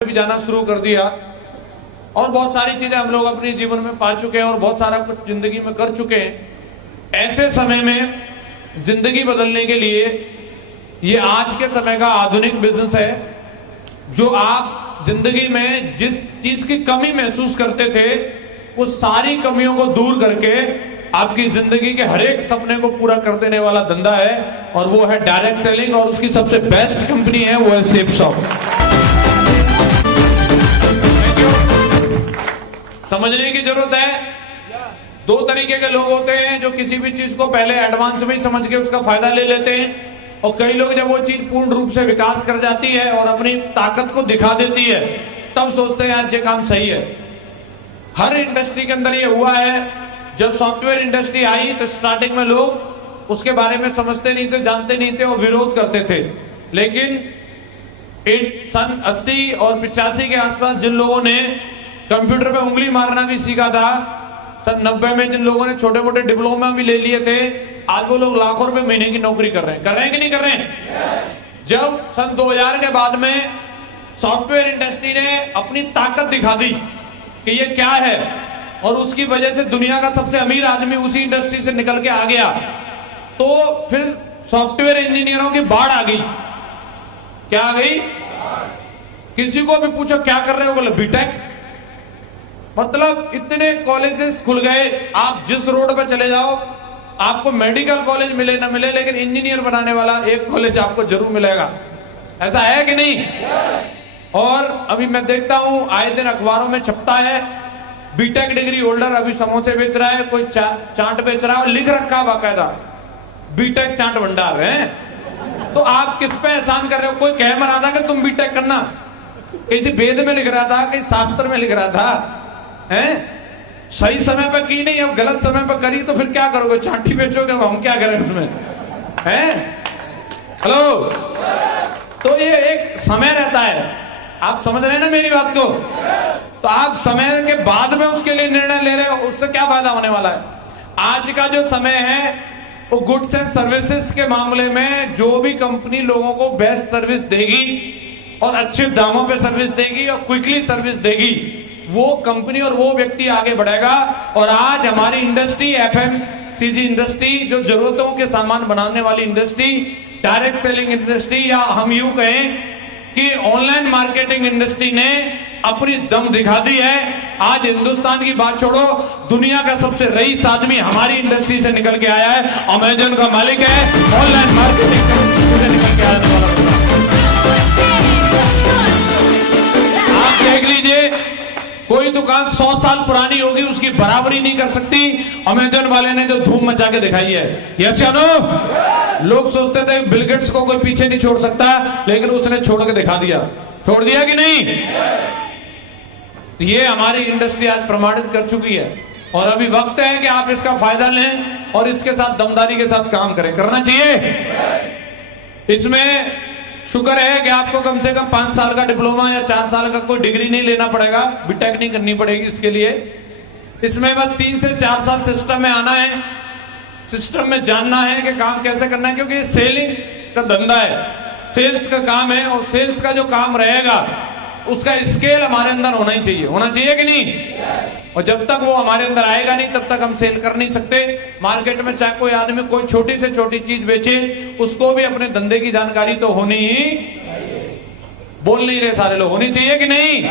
भी जाना शुरू कर दिया और बहुत सारी चीजें हम लोग अपने जीवन में पा चुके हैं और बहुत सारा कुछ जिंदगी में कर चुके हैं। ऐसे समय में जिंदगी बदलने के लिए ये आज के समय का आधुनिक बिजनेस है, जो आप जिंदगी में जिस चीज की कमी महसूस करते थे वो सारी कमियों को दूर करके आपकी जिंदगी के हर एक सपने को पूरा कर देने वाला धंधा है, और वो है डायरेक्ट सेलिंग। और उसकी सबसे बेस्ट कंपनी है वो है सेफसॉफ्ट। समझने की जरूरत है। दो तरीके के लोग होते हैं जो किसी भी चीज को पहले एडवांस में ही समझ के उसका फायदा ले लेते हैं, और कई लोग जब वो चीज पूर्ण रूप से विकास कर जाती है और अपनी ताकत को दिखा देती है तब सोचते हैं आज ये काम सही है। हर इंडस्ट्री के अंदर ये हुआ है। जब सॉफ्टवेयर इंडस्ट्री आई तो स्टार्टिंग में लोग उसके बारे में समझते नहीं थे, जानते नहीं थे और विरोध करते थे। लेकिन सन 80 और 85 के आसपास जिन लोगों ने कंप्यूटर पे उंगली मारना भी सीखा था, सन 90 में जिन लोगों ने छोटे मोटे डिप्लोमा भी ले लिए थे, आज वो लोग लाखों रुपए महीने की नौकरी कर रहे हैं कि नहीं कर रहे हैं? जब सन 2000 के बाद में सॉफ्टवेयर इंडस्ट्री ने अपनी ताकत दिखा दी कि ये क्या है, और उसकी वजह से दुनिया का सबसे अमीर आदमी उसी इंडस्ट्री से निकल के आ गया, तो फिर सॉफ्टवेयर इंजीनियरों की बाढ़ आ गई। क्या आ गई? किसी को भी पूछो क्या कर रहे हो, बोले बीटेक। मतलब इतने कॉलेजेस खुल गए, आप जिस रोड पे चले जाओ आपको मेडिकल कॉलेज मिले ना मिले, लेकिन इंजीनियर बनाने वाला एक कॉलेज आपको जरूर मिलेगा। ऐसा है कि नहीं? और अभी मैं देखता हूं आए दिन अखबारों में छपता है, बीटेक डिग्री होल्डर अभी समोसे बेच रहा है, कोई चाट बेच रहा है और लिख रखा बाकायदा बीटेक चाट भंडार है। तो आप किस पे एहसान कर रहे हो? कोई कह मरा था कि तुम बीटेक करना, किसी वेद में लिख रहा था, कहीं शास्त्र में लिख रहा था, हैं? सही समय पर की नहीं, अब गलत समय पर करी तो फिर क्या करोगे? चाटी बेचोगे? अब हम क्या करें उसमें, हैं? हेलो, तो ये एक समय रहता है, आप समझ रहे हैं ना मेरी बात को? तो आप समय के बाद में उसके लिए निर्णय ले रहे हो, उससे क्या फायदा होने वाला है? आज का जो समय है वो गुड्स एंड सर्विसेज के मामले में जो भी कंपनी लोगों को बेस्ट सर्विस देगी और अच्छे दामों पे सर्विस देगी और क्विकली सर्विस देगी, वो कंपनी और वो व्यक्ति आगे बढ़ेगा। और आज हमारी इंडस्ट्री, एफएमसीजी इंडस्ट्री, जो जरूरतों के सामान बनाने वाली इंडस्ट्री, डायरेक्ट सेलिंग इंडस्ट्री, या हम यूं कहें कि ऑनलाइन मार्केटिंग इंडस्ट्री ने अपनी दम दिखा दी है। आज हिंदुस्तान की बात छोड़ो, दुनिया का सबसे रईस आदमी हमारी इंडस्ट्री से निकल के आया है, अमेजन का मालिक है, ऑनलाइन मार्केटिंग से निकल के आने वाला बंदा। आप देख लीजिए, कोई दुकान 100 साल पुरानी होगी उसकी बराबरी नहीं कर सकती अमेजन वाले ने जो धूम मचा के दिखाई है। यस या नो? लोग सोचते थे बिल गेट्स को कोई पीछे नहीं छोड़ सकता, लेकिन उसने छोड़ के दिखा दिया। छोड़ दिया कि नहीं? ये हमारी इंडस्ट्री आज प्रमाणित कर चुकी है, और अभी वक्त है कि आप इसका फायदा लें और इसके साथ दमदारी के साथ काम करें। करना चाहिए। इसमें शुक्र है कि आपको कम से कम 5 साल का डिप्लोमा या 4 साल का कोई डिग्री नहीं लेना पड़ेगा, बीटेक नहीं करनी पड़ेगी इसके लिए। इसमें बस 3 से 4 साल सिस्टम में आना है, सिस्टम में जानना है कि काम कैसे करना है, क्योंकि ये सेलिंग का धंधा है, सेल्स का काम है, और सेल्स का जो काम रहेगा उसका स्केल हमारे अंदर होना ही चाहिए। होना चाहिए कि नहीं? और जब तक वो हमारे अंदर आएगा नहीं तब तक हम सेल कर नहीं सकते। मार्केट में चाहे कोई आदमी कोई छोटी से छोटी चीज बेचे, उसको भी अपने धंधे की जानकारी तो होनी ही, बोल नहीं रहे सारे लोग, होनी चाहिए कि नहीं?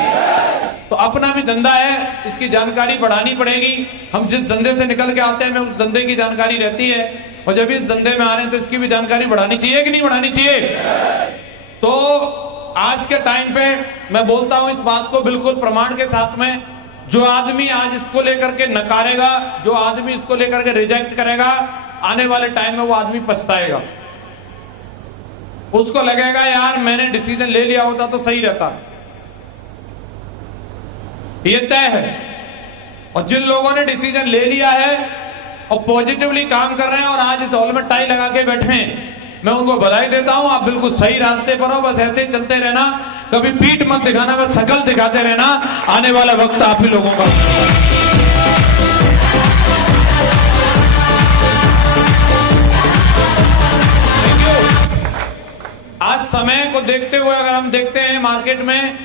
तो अपना भी धंधा है, इसकी जानकारी बढ़ानी पड़ेगी। हम जिस धंधे से निकल के आते हैं हमें उस धंधे की जानकारी रहती है, और जब इस धंधे में आ रहे हैं तो इसकी भी जानकारी बढ़ानी चाहिए कि नहीं बढ़ानी चाहिए? तो आज के टाइम पे मैं बोलता हूं इस बात को बिल्कुल प्रमाण के साथ में, जो आदमी आज इसको लेकर के नकारेगा, जो आदमी इसको लेकर के रिजेक्ट करेगा, आने वाले टाइम में वो आदमी पछताएगा। उसको लगेगा यार मैंने डिसीजन ले लिया होता तो सही रहता। ये तय है। और जिन लोगों ने डिसीजन ले लिया है और पॉजिटिवली काम कर रहे हैं और आज इस हॉल में टाई लगा के बैठे हैं, मैं उनको बधाई देता हूं। आप बिल्कुल सही रास्ते पर हो, बस ऐसे ही चलते रहना, कभी पीठ मत दिखाना, बस शकल दिखाते रहना। आने वाला वक्त आप ही लोगों का। आज समय को देखते हुए अगर हम देखते हैं मार्केट में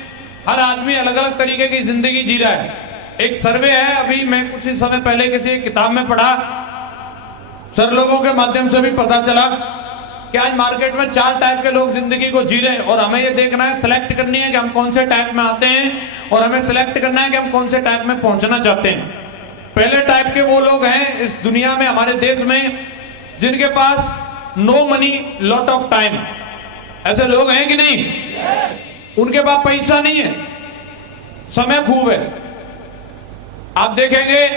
हर आदमी अलग अलग तरीके की जिंदगी जी रहा है। एक सर्वे है, अभी मैं कुछ ही समय पहले किसी किताब में पढ़ा, सर लोगों के माध्यम से भी पता चला कि आज मार्केट में 4 टाइप के लोग जिंदगी को जी रहे हैं और हमें ये देखना है, सिलेक्ट करनी है कि हम कौन से टाइप में आते हैं और हमें सिलेक्ट करना है कि हम कौन से टाइप में पहुंचना चाहते हैं। पहले टाइप के वो लोग हैं इस दुनिया में, हमारे देश में, जिनके पास no money lot of time. ऐसे लोग हैं कि नहीं? उनके पास पैसा नहीं है, समय खूब है। आप देखेंगे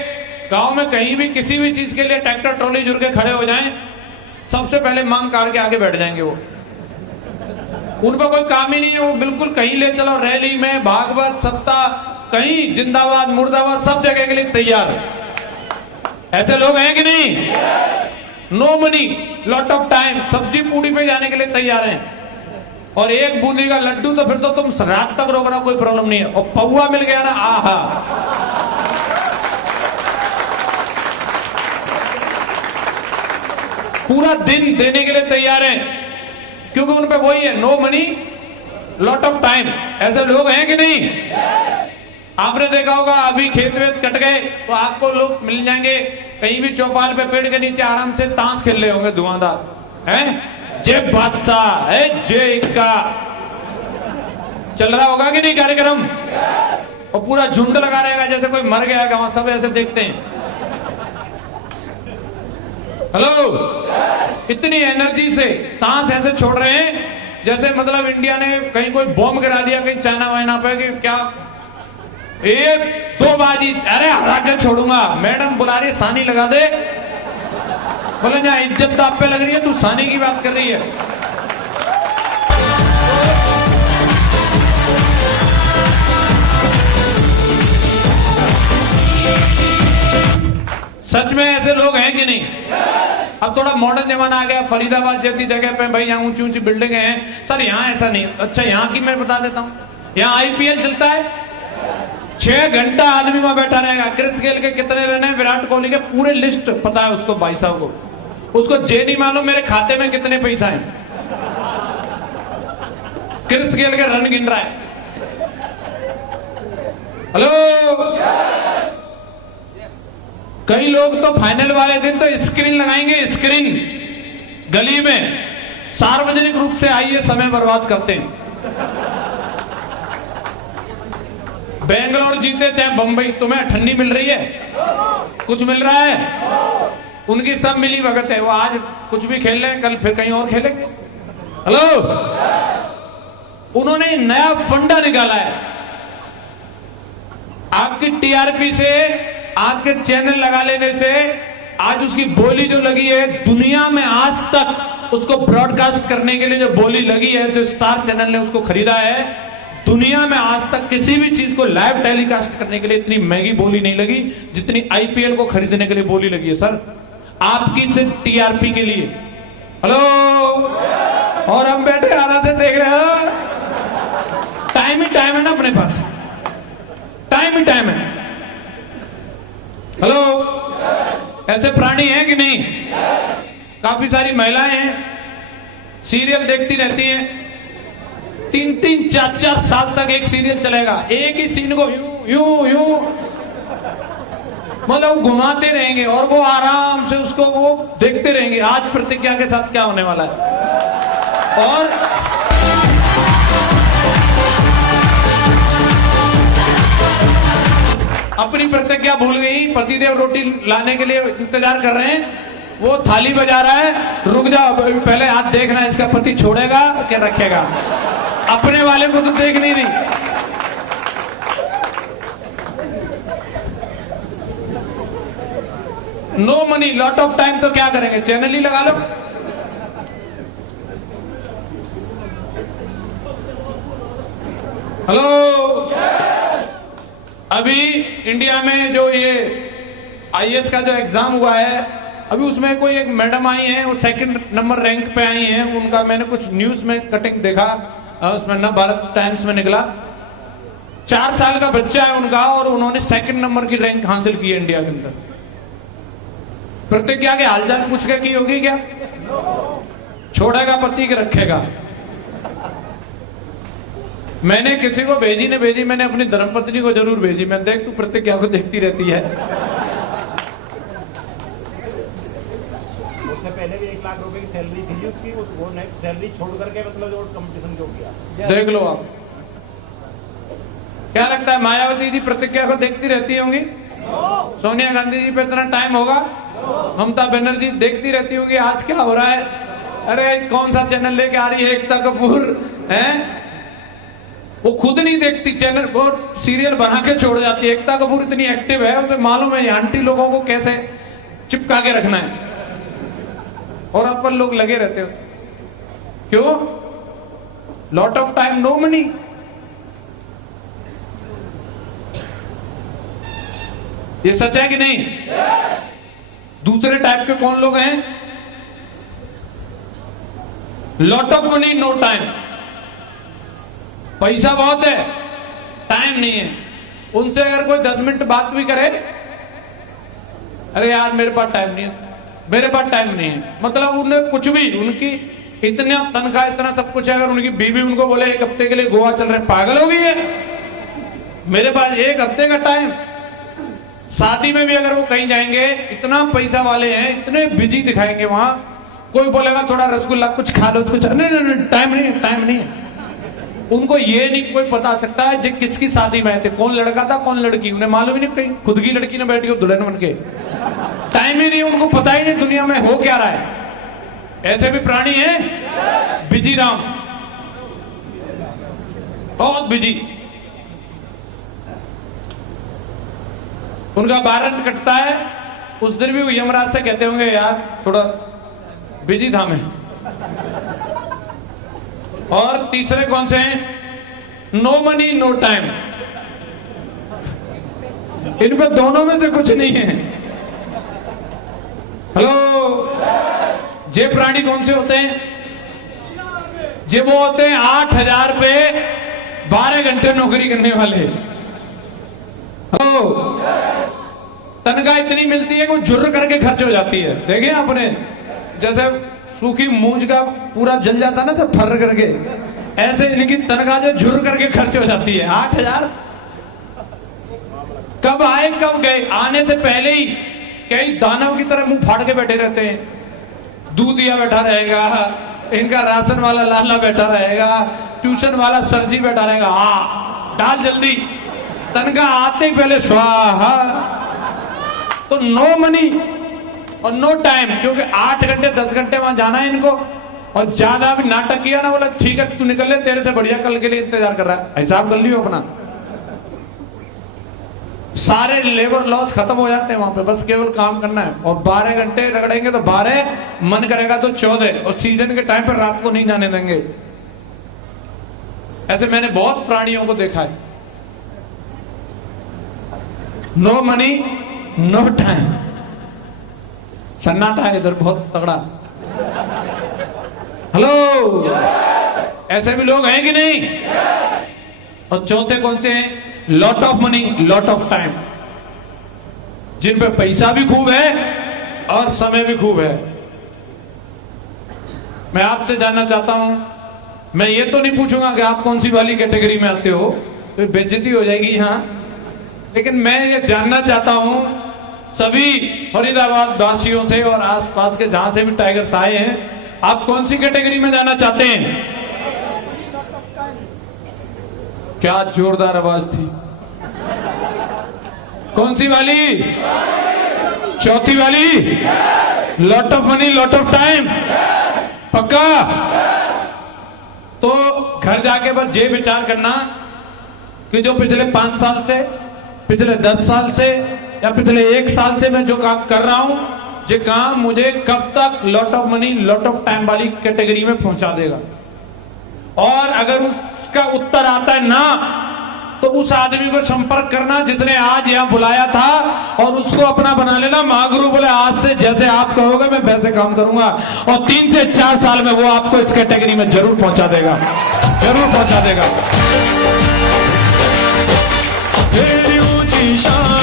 गांव में कहीं भी किसी भी चीज के लिए ट्रैक्टर ट्रॉली जुड़ के खड़े हो जाएं, सबसे पहले मांग कार के आगे बैठ जाएंगे। वो उन पर कोई काम ही नहीं है, वो बिल्कुल कहीं ले चलो, रैली में, भागवत, सत्ता, कहीं जिंदाबाद मुर्दाबाद, सब जगह के लिए तैयार। ऐसे लोग हैं कि नहीं? No money lot of time, सब्जी पूड़ी पे जाने के लिए तैयार हैं। और एक बूंदी का लड्डू तो फिर तो तुम रात तक रोकना, कोई प्रॉब्लम नहीं है। और पौवा मिल गया ना, आहा, पूरा दिन देने के लिए तैयार है, क्योंकि उन पे वही है, no money lot of time. ऐसे लोग हैं कि नहीं? आपने देखा होगा अभी खेत वेत कट गए तो आपको लोग मिल जाएंगे कहीं भी चौपाल पे पेड़ के नीचे आराम से ताश खेल रहे होंगे धुआंधार, हैं? जय बादशाह है, जय का चल रहा होगा कि नहीं कार्यक्रम? और पूरा झुंड लगा रहेगा जैसे कोई मर गया है, वहां सब ऐसे देखते हैं। हेलो, इतनी एनर्जी से ताश ऐसे छोड़ रहे हैं जैसे मतलब इंडिया ने कहीं कोई बॉम्ब गिरा दिया कहीं चाइना वाइना पे, कि क्या 1-2 बाजी, अरे हरा के छोड़ूंगा। मैडम बुला रही है, सानी लगा दे। बोले जहां इज्जत आप पे लग रही है, तू सानी की बात कर रही है। सच में ऐसे लोग हैं कि नहीं? अब थोड़ा मॉडर्न जमाना आ गया, फरीदाबाद जैसी जगह पे भाई यहाँ ऊंची ऊंची बिल्डिंगें हैं। सर यहाँ ऐसा नहीं। अच्छा, यहाँ की मैं बता देता हूँ, यहाँ IPL चलता है, 6 घंटा आदमी वहां बैठा रहेगा। क्रिस गेल के कितने रन है, विराट कोहली के पूरे लिस्ट पता है उसको, भाई साहब को। उसको ये नहीं मालूम मेरे खाते में कितने पैसा है। क्रिस गेल के रन गिन रहा है। हेलो, कई लोग तो फाइनल वाले दिन तो स्क्रीन लगाएंगे, स्क्रीन गली में, सार्वजनिक रूप से आइए समय बर्बाद करते हैं। बेंगलोर जीते चाहे बंबई, तुम्हें ठंडी मिल रही है, कुछ मिल रहा है? उनकी सब मिली भगत है। वो आज कुछ भी खेल रहे, कल फिर कहीं और खेलेंगे। हेलो, उन्होंने नया फंडा निकाला है। आपकी TRP से, आपके चैनल लगा लेने से, आज उसकी बोली जो लगी है दुनिया में आज तक उसको ब्रॉडकास्ट करने के लिए जो बोली लगी है, जो स्टार चैनल ने उसको खरीदा है, दुनिया में आज तक किसी भी चीज को लाइव टेलीकास्ट करने के लिए इतनी महंगी बोली नहीं लगी जितनी IPL को खरीदने के लिए बोली लगी है। सर, आपकी सिर्फ TRP के लिए। हेलो, और हम बैठे आराम से देख रहे हो, टाइम ही टाइम है ना अपने पास, टाइम ही टाइम है। हेलो, ऐसे प्राणी हैं कि नहीं? काफी सारी महिलाएं हैं, सीरियल देखती रहती हैं, 3-3, 4-4 साल तक एक सीरियल चलेगा, एक ही सीन को यूं यूं मतलब घुमाते रहेंगे और वो आराम से उसको वो देखते रहेंगे। आज प्रतिज्ञा के साथ क्या होने वाला है। और अपनी प्रतिज्ञा भूल गई, पतिदेव रोटी लाने के लिए इंतजार कर रहे हैं, वो थाली बजा रहा है, रुक जाओ पहले हाथ देखना इसका पति छोड़ेगा क्या रखेगा। अपने वाले को तो देख नहीं रही। No money lot of time, तो क्या करेंगे, चैनल ही लगा लो। हेलो, अभी इंडिया में जो ये IAS का जो एग्जाम हुआ है, अभी उसमें कोई एक मैडम आई है, वो 2nd नंबर रैंक पे आई हैं। उनका मैंने कुछ न्यूज में कटिंग देखा, उसमें ना भारत टाइम्स में निकला। 4 साल का बच्चा है उनका और उन्होंने 2nd नंबर की रैंक हासिल की है इंडिया के अंदर। प्रतिज्ञा के हालचाल पूछ के की होगी क्या? छोड़ेगा पति के रखेगा। मैंने किसी को भेजी नहीं भेजी, मैंने अपनी धर्मपत्नी को जरूर भेजी। मैं देख तू प्रतिज्ञा को देखती रहती है। उससे पहले भी 1 लाख रुपए की सैलरी थी उसकी, वो नेक्स्ट सैलरी छोड़ करके मतलब जो कंपटीशन जो किया। देख लो आप, क्या लगता है मायावती जी प्रतिज्ञा को देखती रहती होंगी? सोनिया गांधी जी पे इतना टाइम होगा? ममता बनर्जी देखती रहती होंगी आज क्या हो रहा है? अरे कौन सा चैनल लेके आ रही है एकता कपूर है, वो खुद नहीं देखती चैनल, वो सीरियल बना के छोड़ जाती है। एकता कपूर इतनी एक्टिव है, उसे मालूम है आंटी लोगों को कैसे चिपका के रखना है, और अपन लोग लगे रहते हो। क्यों? Lot of time, no money. ये सच है कि नहीं? दूसरे टाइप के कौन लोग हैं? Lot of money, no time. पैसा बहुत है, टाइम नहीं है। उनसे अगर कोई 10 मिनट बात भी करे, अरे यार मेरे पास टाइम नहीं है, मेरे पास टाइम नहीं है। मतलब उन्हें कुछ भी, उनकी इतना तनख्वाह, इतना सब कुछ है, अगर उनकी बीवी उनको बोले 1 हफ्ते के लिए गोवा चल रहे, पागल हो गई है, मेरे पास 1 हफ्ते का टाइम। शादी में भी अगर वो कहीं जाएंगे, इतना पैसा वाले हैं, इतने बिजी दिखाएंगे वहां, कोई बोलेगा थोड़ा रसगुल्ला कुछ खा लो, कुछ नहीं, टाइम नहीं है, टाइम नहीं है। उनको ये नहीं कोई बता सकता है किसकी शादी में थे, कौन लड़का था कौन लड़की, उन्हें मालूम ही नहीं, कहीं खुद की लड़की ने बैठी हो दुल्हन बन के, टाइम ही नहीं, उनको पता ही नहीं दुनिया में हो क्या रहा है। ऐसे भी प्राणी हैं, बिजी राम, बहुत बिजी। उनका वारंट कटता है, उस दिन भी यमराज से कहते होंगे यार थोड़ा बिजी था मैं। और तीसरे कौन से हैं? No money no time. इन पे दोनों में से कुछ नहीं है। हेलो, जे प्राणी कौन से होते हैं? जे वो होते हैं 8,000 पे 12 घंटे नौकरी करने वाले। हेलो, तनख्वाह इतनी मिलती है कि वो झुर्र करके खर्च हो जाती है। देखे आपने, जैसे सूखी मूंज का पूरा जल जाता ना सब फर करके, ऐसे इनकी तनख्वाह जो झुर्र करके खर्च हो जाती है। 8,000 कब आए कब गए, आने से पहले ही कई दानव की तरह मुंह फाड़ के बैठे रहते हैं। दूधिया बैठा रहेगा, इनका राशन वाला लाला बैठा रहेगा, ट्यूशन वाला सरजी बैठा रहेगा, हाँ डाल जल्दी, तनख्वाह आते ही पहले स्वाहा। तो नो मनी और नो टाइम, क्योंकि 8 घंटे 10 घंटे वहां जाना है इनको, और ज्यादा भी नाटक किया ना, बोला ठीक है तू निकल ले, तेरे से बढ़िया कल के लिए इंतजार कर रहा है, हिसाब कर लियो अपना। सारे लेबर लॉस खत्म हो जाते हैं वहां पे, बस केवल काम करना है। और 12 घंटे रगड़ेंगे तो 12, मन करेगा तो 14, और सीजन के टाइम पर रात को नहीं जाने देंगे। ऐसे मैंने बहुत प्राणियों को देखा है। No money no time. सन्नाटा है इधर बहुत तगड़ा। हेलो, ऐसे भी लोग हैं कि नहीं? और चौथे कौन से हैं? Lot of money lot of time, जिन पे पैसा भी खूब है और समय भी खूब है। मैं आपसे जानना चाहता हूं, मैं ये तो नहीं पूछूंगा कि आप कौन सी वाली कैटेगरी में आते हो, तो बेइज्जती हो जाएगी यहां, लेकिन मैं ये जानना चाहता हूं सभी फरीदाबाद वासियों से और आसपास के जहां से भी टाइगर्स आए हैं, आप कौन सी कैटेगरी में जाना चाहते हैं? क्या जोरदार आवाज थी। कौन सी वाली? चौथी वाली? Lot of money lot of time, पक्का? तो घर जाके बस ये विचार करना कि जो पिछले 5 साल से, पिछले 10 साल से या पिछले 1 साल से मैं जो काम कर रहा हूं, ये काम मुझे कब तक lot of money lot of time वाली कैटेगरी में पहुंचा देगा। और अगर उसका उत्तर आता है ना, तो उस आदमी को संपर्क करना जिसने आज यहां बुलाया था, और उसको अपना बना लेना महागुरु। बोले आज से जैसे आप कहोगे मैं वैसे काम करूंगा, और 3 से 4 साल में वो आपको इस कैटेगरी में जरूर पहुंचा देगा, जरूर पहुंचा देगा। तेरी ऊंची शान